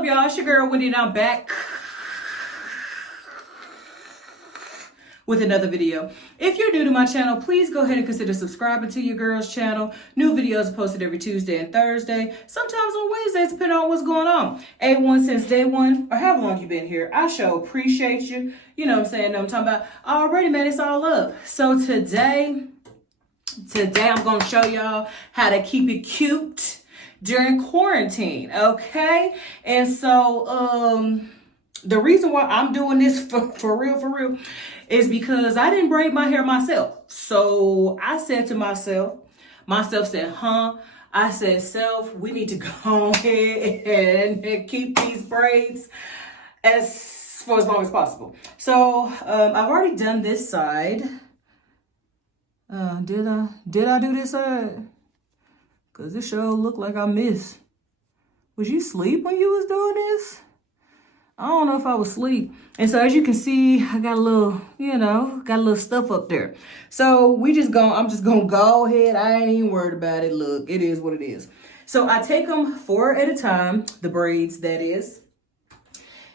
up, y'all? It's your girl Wendi, and I'm back with another video. If you're new to my channel, please go ahead and consider subscribing to your girl's channel. New videos are posted every Tuesday and Thursday, sometimes on Wednesdays, depending on what's going on. A1 since day one, or however long you've been here. I sure appreciate you. You know what I'm saying? I'm talking about already, man. It's all up. So today I'm going to show y'all how to keep it cute during quarantine, okay? And so the reason why I'm doing this for real is because I didn't braid my hair myself. So I said to myself said, I said, self, we need to go ahead and keep these braids for as long as possible. So I've already done this side. Did I do this side? Cause this sure looked like I missed. Was you asleep when you was doing this? I don't know if I was asleep. And so as you can see, I got a little, got a little stuff up there. So I'm just gonna go ahead. I ain't even worried about it. Look, it is what it is. So I take them 4 at a time, the braids that is.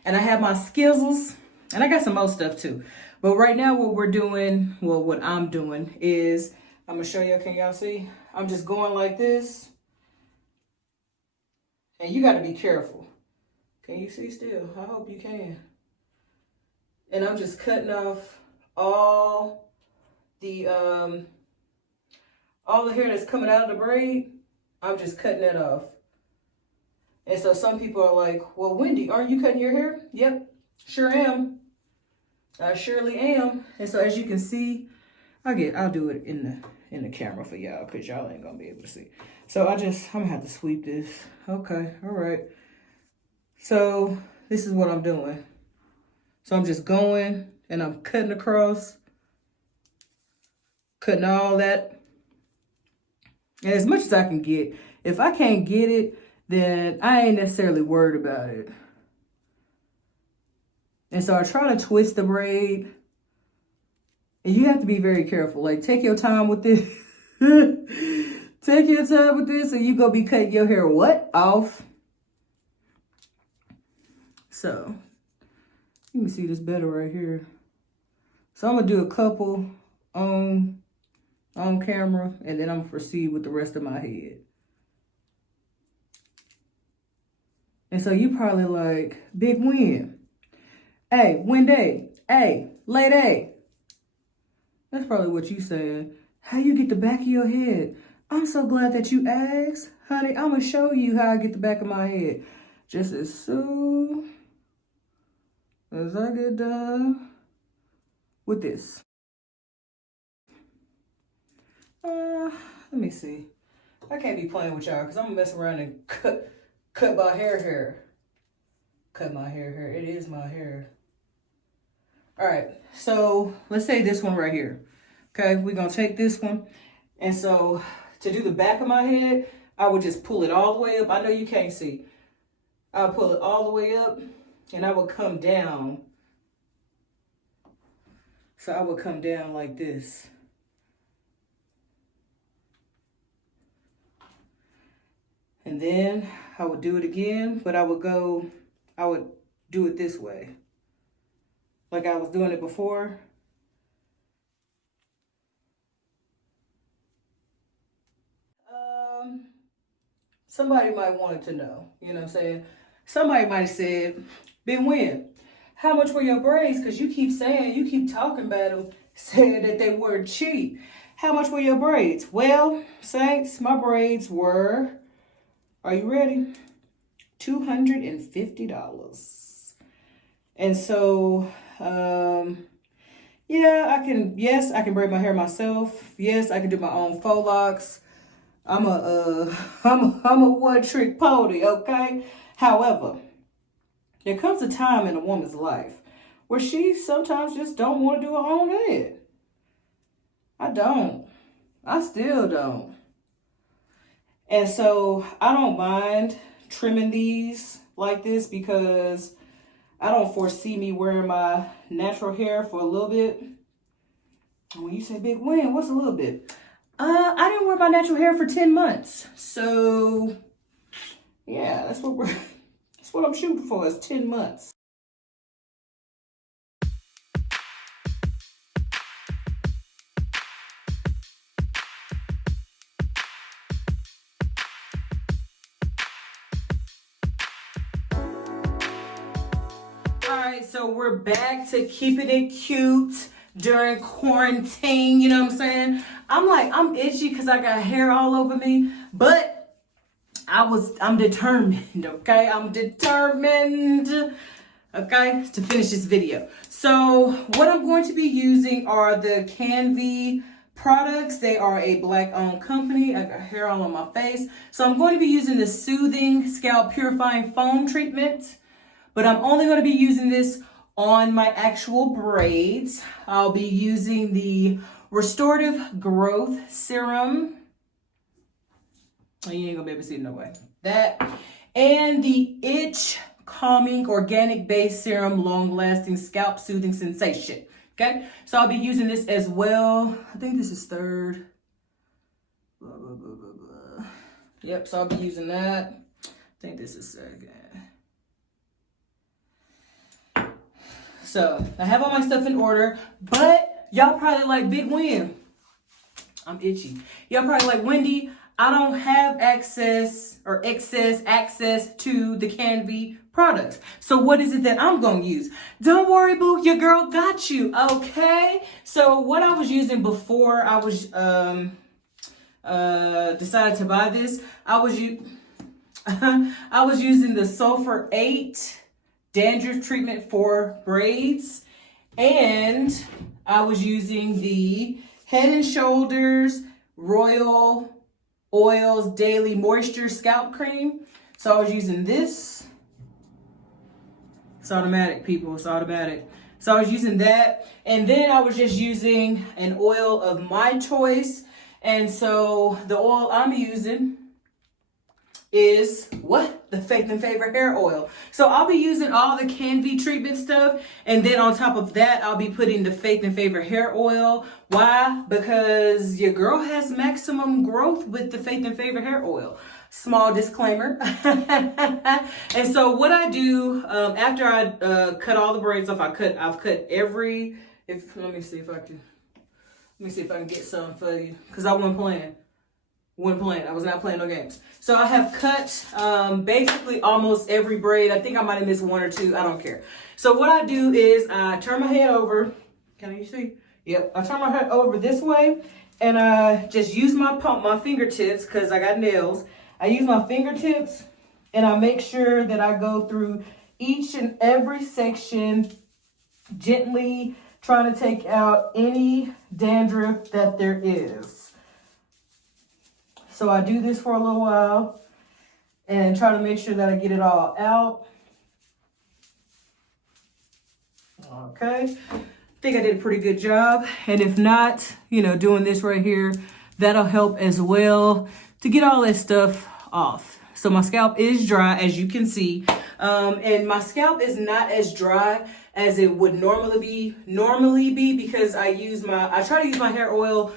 And I have my skizzles, and I got some more stuff too. But right now what I'm doing is, I'm gonna show you, can y'all see? I'm just going like this. And you gotta be careful. Can you see still? I hope you can. And I'm just cutting off all the hair that's coming out of the braid. I'm just cutting that off. And so some people are like, well, Wendi, aren't you cutting your hair? Yep, sure am. I surely am. And so as you can see, I'll do it in the camera for y'all, because y'all ain't gonna be able to see. So I'm gonna have to sweep this. Okay, all right. So this is what I'm doing. So I'm just going and I'm cutting across, cutting all that. And as much as I can get. If I can't get it, then I ain't necessarily worried about it. And so I try to twist the braid. And you have to be very careful. Like, take your time with this. Take your time with this, and you gonna be cutting your hair off. So, you can see this better right here. So I'm gonna do a couple on camera, and then I'm gonna proceed with the rest of my head. And so you probably like, big win. Hey, Wendi. Hey, lady. That's probably what you saying. How you get the back of your head? I'm so glad that you asked. Honey, I'm going to show you how I get the back of my head. Just as soon as I get done with this. Let me see. I can't be playing with y'all because I'm going to mess around and cut my hair. Cut my hair. It is my hair. All right, so let's say this one right here. Okay, we're gonna take this one. And so to do the back of my head, I would just pull it all the way up. I know you can't see. I'll pull it all the way up and I will come down. So I would come down like this. And then I would do it again, but I would do it this way. Like I was doing it before. Somebody might want to know, you know what I'm saying? Somebody might have said, Big Win, how much were your braids? Because you keep talking about them, saying that they weren't cheap. How much were your braids? Well, Saints, my braids were, are you ready? $250. And so, yeah, I can braid my hair myself. Yes, I can do my own faux locks. I'm a one-trick pony, okay? However, there comes a time in a woman's life where she sometimes just don't want to do her own head. I don't. I still don't. And so I don't mind trimming these like this because I don't foresee me wearing my natural hair for a little bit. When you say Big Win, what's a little bit? I didn't wear my natural hair for 10 months. So, yeah, that's what That's what I'm shooting for, is 10 months. Alright, so we're back to keeping it cute during quarantine, you know what I'm saying? I'm itchy because I got hair all over me, but I'm determined, okay? I'm determined, okay, to finish this video. So what I'm going to be using are the Caniivy products. They are a Black-owned company. I got hair all on my face. So I'm going to be using the Soothing Scalp Purifying Foam Treatment. But I'm only going to be using this on my actual braids. I'll be using the Restorative Growth Serum. Oh, you ain't going to be able to see it no way. That. And the Itch Calming Organic Base Serum Long Lasting Scalp Soothing Sensation. Okay? So I'll be using this as well. I think this is third. Blah, blah, blah, blah, blah. Yep, so I'll be using that. I think this is second. So I have all my stuff in order, but y'all probably like, Big Win. I'm itchy. Y'all probably like, Wendi, I don't have excess access to the Caniivy products. So what is it that I'm going to use? Don't worry, boo, your girl got you. Okay. So what I was using before I was decided to buy this, I was using the Sulfur 8 dandruff treatment for braids, and I was using the Head & Shoulders Royal Oils Daily Moisture Scalp Cream. So I was using this. It's automatic, people. It's automatic. So I was using that, and then I was just using an oil of my choice. And so the oil I'm using is what? The Faith and Favor hair oil. So I'll be using all the Caniivy treatment stuff, and then on top of that, I'll be putting the Faith and Favor hair oil. Why? Because your girl has maximum growth with the Faith and Favor hair oil. Small disclaimer. And so what I do after I cut all the braids off, I've cut every. Let me see if I can get some for you, because I wasn't playing. I was not playing no games. So I have cut basically almost every braid. I think I might have missed one or two. I don't care. So what I do is I turn my head over. Can you see? Yep. I turn my head over this way, and I just use my fingertips, because I got nails. I use my fingertips, and I make sure that I go through each and every section, gently trying to take out any dandruff that there is. So I do this for a little while and try to make sure that I get it all out. Okay. I think I did a pretty good job. And if not, doing this right here, that'll help as well to get all that stuff off. So my scalp is dry, as you can see. And my scalp is not as dry as it would normally be because I try to use my hair oil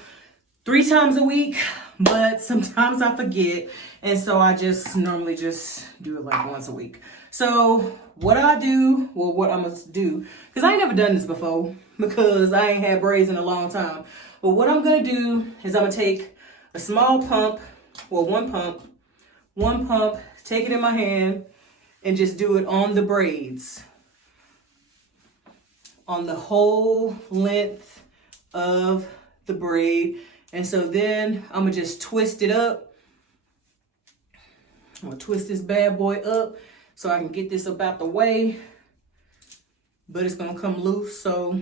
3 times a week, but sometimes I forget, and so I just normally just do it like once a week. So what I'm gonna do, because I ain't never done this before, because I ain't had braids in a long time. But what I'm gonna do is I'm gonna take a small pump, one pump, take it in my hand, and just do it on the braids, on the whole length of the braid. And so then I'm going to just twist it up. I'm going to twist this bad boy up so I can get this up out the way. But it's going to come loose, so...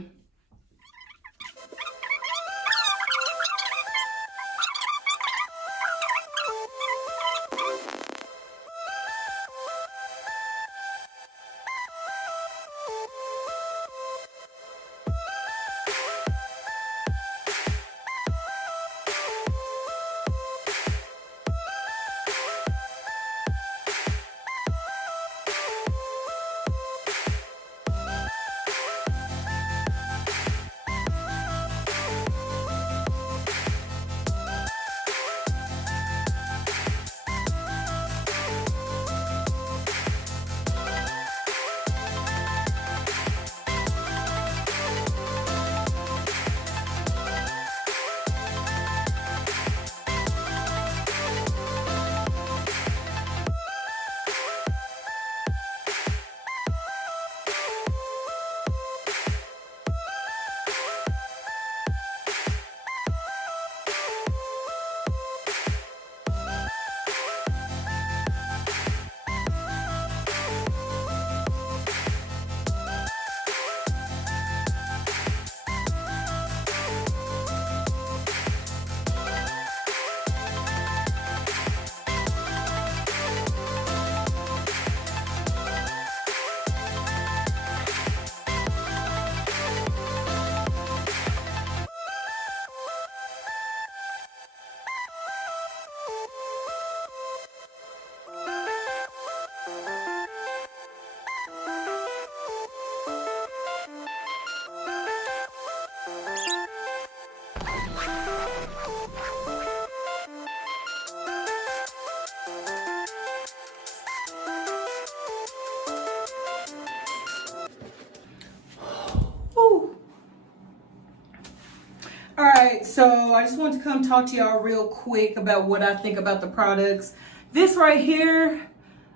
right, so I just wanted to come talk to y'all real quick about what I think about the products. This right here,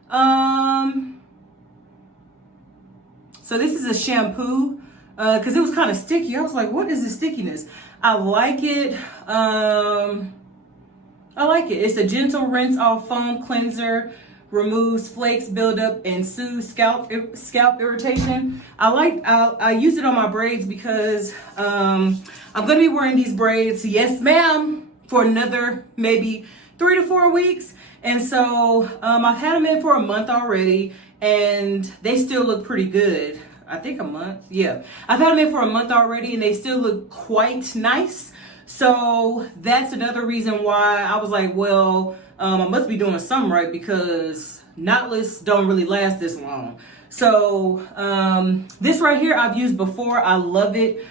so this is a shampoo, because it was kind of sticky. I was like, what is the stickiness? I like it. It's a gentle rinse off foam cleanser, removes flakes, buildup, and soothes scalp irritation. I use it on my braids because I'm gonna be wearing these braids, yes ma'am, for another maybe 3 to 4 weeks. And so I've had them in for a month already, and they still look pretty good. I think a month, yeah. I've had them in for a month already, and they still look quite nice. So that's another reason why I was like, well, I must be doing something right, because knotless don't really last this long. So this right here I've used before. I love it.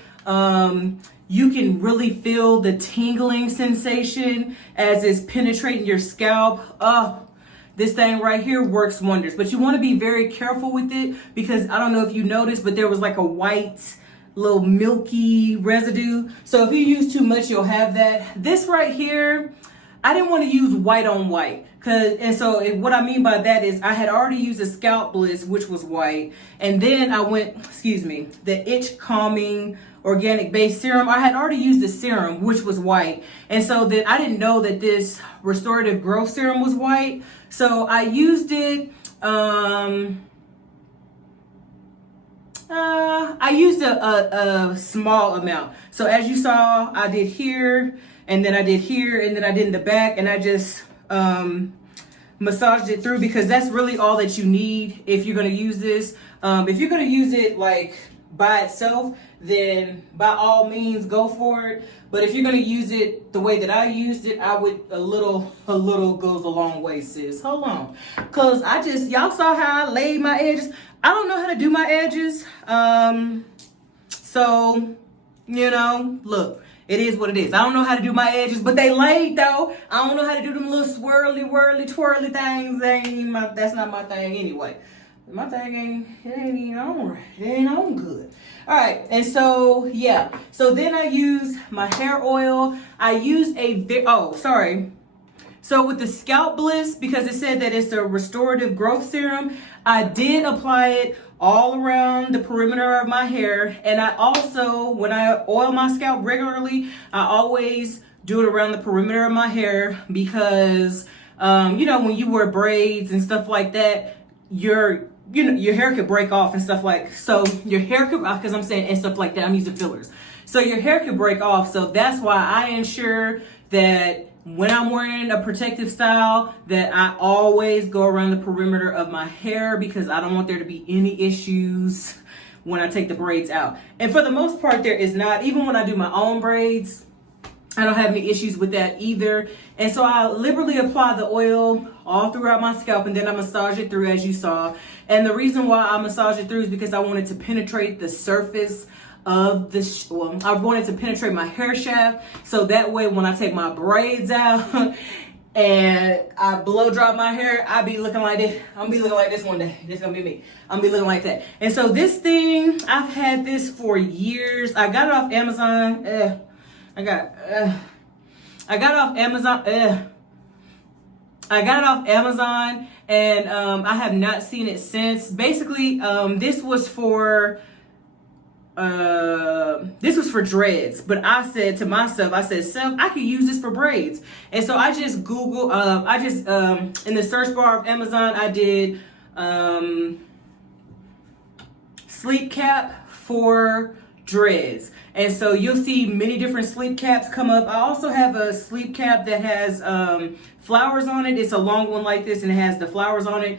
You can really feel the tingling sensation as it's penetrating your scalp. Oh, this thing right here works wonders. But you want to be very careful with it, because I don't know if you noticed, but there was like a white little milky residue. So if you use too much, you'll have that. This right here, I didn't want to use white on white, what I mean by that is I had already used a Scalp Bliss, which was white, and then I went, the Itch Calming Organic Base Serum. I had already used the serum, which was white, and so that I didn't know that this Restorative Growth Serum was white. So I used it. I used a small amount. So as you saw, I did here, and then I did here, and then I did in the back, and I just massaged it through, because that's really all that you need if you're going to use this. If you're going to use it like by itself, then by all means go for it. But if you're going to use it the way that I used it, I would a little goes a long way, sis. Hold on, because y'all saw how I laid my edges. I don't know how to do my edges. So, you know, look, it is what it is. I don't know how to do my edges, but they laid though. I don't know how to do them little swirly, whirly, twirly things. That's not my thing anyway. My thing ain't on right. It ain't on good. All right, and so, yeah. So then I use my hair oil. I use So with the Scalp Bliss, because it said that it's a restorative growth serum, I did apply it all around the perimeter of my hair. And I also, when I oil my scalp regularly, I always do it around the perimeter of my hair, because, you know, when you wear braids and stuff like that, your hair could break off and stuff your hair could, because I'm saying and stuff like that, I'm using fillers. So your hair could break off. So that's why I ensure that when I'm wearing a protective style, that I always go around the perimeter of my hair, because I don't want there to be any issues when I take the braids out. And for the most part, there is not. Even when I do my own braids, I don't have any issues with that either. And so I liberally apply the oil all throughout my scalp, and then I massage it through, as you saw. And the reason why I massage it through is because I wanted to penetrate the surface of I wanted to penetrate my hair shaft, so that way when I take my braids out and I blow dry my hair, I'll be looking like this. I'm gonna be looking like this one day. This is gonna be me. I'm gonna be looking like that. And so this thing, I've had this for years. I got it off Amazon. I got it off Amazon, and I have not seen it since. Basically, this was for dreads, but I said to myself, Self, I could use this for braids. And so I just Googled, in the search bar of Amazon, I did sleep cap for dreads. And so you'll see many different sleep caps come up. I also have a sleep cap that has flowers on it. It's a long one like this, and it has the flowers on it.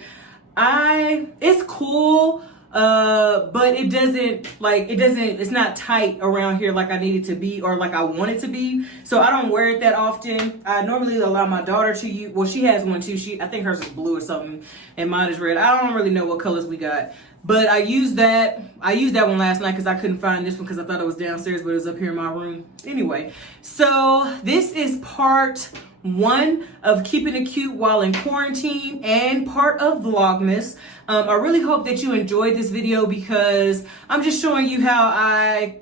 It's cool. But it's not tight around here like I need it to be, or like I want it to be. So I don't wear it that often. I normally allow my daughter to use, well, she has one too. I think hers is blue or something, and mine is red. I don't really know what colors we got, but I used that one last night because I couldn't find this one because I thought it was downstairs, but it was up here in my room. Anyway, so this is part 1 of keeping it cute while in quarantine, and part of Vlogmas. I really hope that you enjoyed this video, because I'm just showing you how I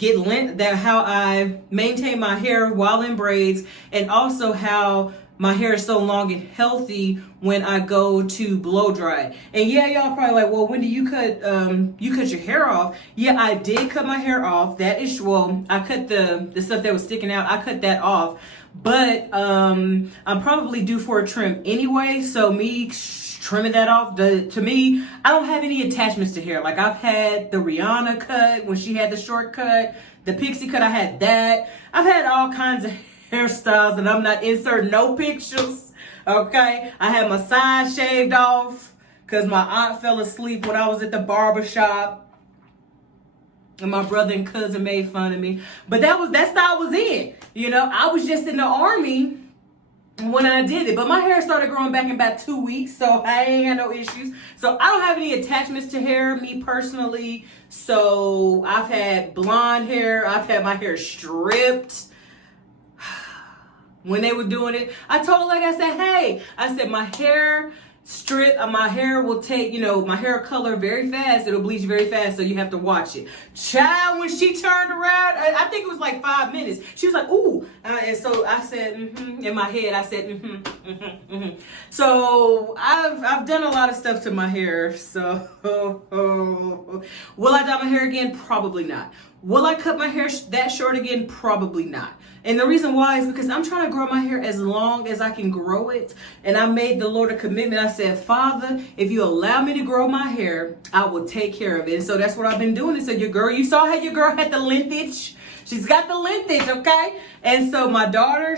how I maintain my hair while in braids, and also how my hair is so long and healthy when I go to blow dry. And yeah, y'all probably like, well, Wendy, you cut your hair off. Yeah, I did cut my hair off. That is, well, I cut the stuff that was sticking out. I cut that off, but I'm probably due for a trim anyway. So me trimming that off, to me, I don't have any attachments to hair. Like, I've had the Rihanna cut when she had the short cut, the pixie cut, I had that. I've had all kinds of hairstyles, and I'm not inserting no pictures, okay? I had my side shaved off because my aunt fell asleep when I was at the barber shop, and my brother and cousin made fun of me. But that style was in. You know, I was just in the army when I did it. But my hair started growing back in about 2 weeks, so I ain't had no issues. So I don't have any attachments to hair, me personally. So I've had blonde hair. I've had my hair stripped. When they were doing it, I told her, like I said, hey, I said, my hair will take, you know, my hair color very fast. It'll bleach very fast, so you have to watch it. Child, when she turned around, I think it was like 5 minutes. She was like, ooh. And so I said, in my head, I said, So I've done a lot of stuff to my hair. So will I dye my hair again? Probably not. Will I cut my hair that short again? Probably not. And the reason why is because I'm trying to grow my hair as long as I can grow it. And I made the Lord a commitment. I said, Father, if you allow me to grow my hair, I will take care of it. And so that's what I've been doing. And so you saw how your girl had the lengthage. She's got the lengthage, okay? And so my daughter,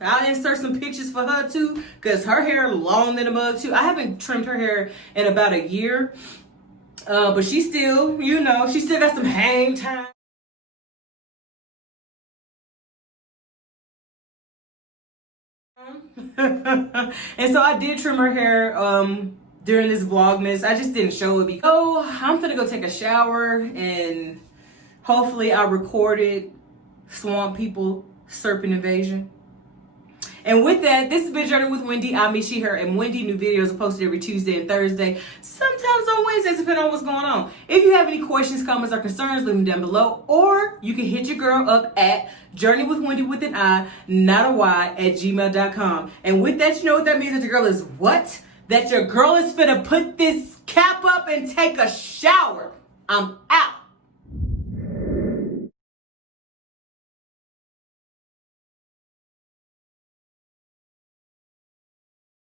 I'll insert some pictures for her too, because her hair long than a mug too. I haven't trimmed her hair in about a year. But she still, you know, she still got some hang time. And so I did trim her hair during this Vlogmas. I just didn't show it because I'm gonna go take a shower, and hopefully I recorded Swamp People Serpent Invasion. And with that, this has been Journey with Wendy. I mean, she, her, and Wendy. New videos are posted every Tuesday and Thursday. Sometimes on Wednesdays, depending on what's going on. If you have any questions, comments, or concerns, leave them down below. Or you can hit your girl up at Journey with Wendy with an I, not a Y, at gmail.com. And with that, you know what that means? That your girl is what? That your girl is finna put this cap up and take a shower. I'm out.